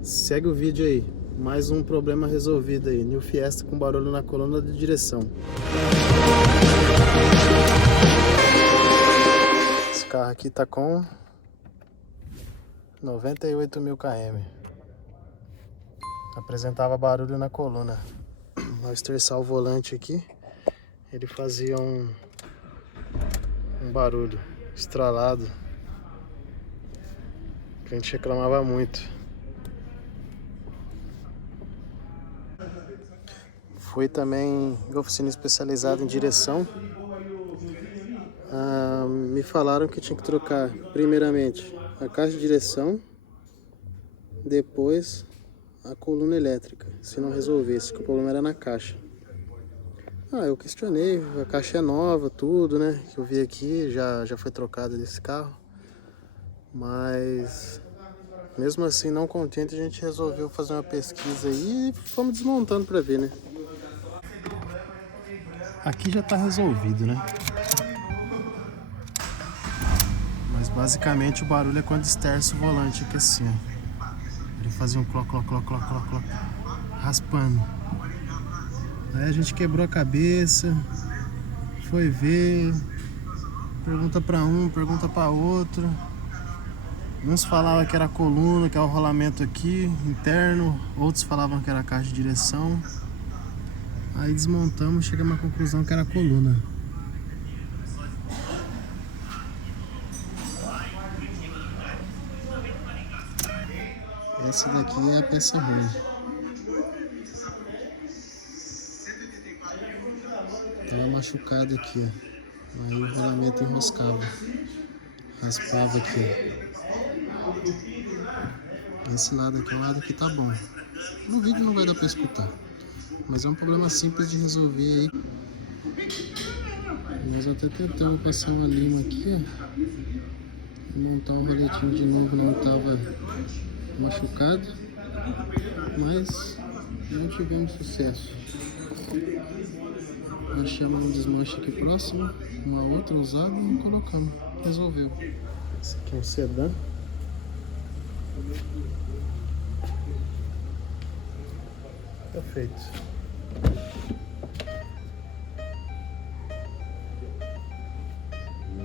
Segue o vídeo aí, mais um problema resolvido aí, New Fiesta com barulho na coluna de direção. Esse carro aqui tá com 98.000 km. Apresentava barulho na coluna. Ao estressar o volante aqui, ele fazia um barulho estralado. O cliente reclamava muito. Fui também em oficina especializada em direção. Me falaram que tinha que trocar primeiramente a caixa de direção, depois a coluna elétrica, se não resolvesse, que o problema era na caixa. Eu questionei, a caixa é nova, tudo, né, que eu vi aqui, já foi trocada desse carro, mas mesmo assim, não contente, a gente resolveu fazer uma pesquisa aí e fomos desmontando para ver, né. Aqui já tá resolvido, né? Mas basicamente o barulho é quando esterça o volante aqui assim, ó. Ele fazia um cloc, cloc, cloc, cloc, cloc, cloc, raspando. Aí a gente quebrou a cabeça, foi ver, pergunta pra um, pergunta pra outro. Uns falavam que era a coluna, que é o rolamento aqui, interno. Outros falavam que era a caixa de direção. Aí desmontamos e chegamos à conclusão que era a coluna. Essa daqui é a peça ruim. Tava machucado aqui, ó. Aí o rolamento enroscava. Raspava aqui, ó. Esse lado aqui, o lado aqui tá bom. No vídeo não vai dar pra escutar. Mas é um problema simples de resolver aí. Nós até tentamos passar uma lima aqui, ó. Montar o roletinho de novo, não tava machucado. Mas não tivemos sucesso. Achamos um desmanche aqui próximo, uma outra usada e colocamos. Resolveu. Esse aqui é um sedã. Perfeito.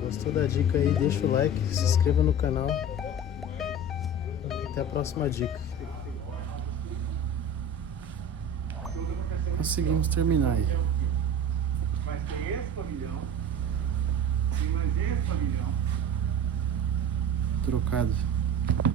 Gostou da dica aí? Deixa o like, se inscreva no canal. Até a próxima dica. Conseguimos terminar aí. Mas tem esse pavilhão, tem mais esse pavilhão. Trocado.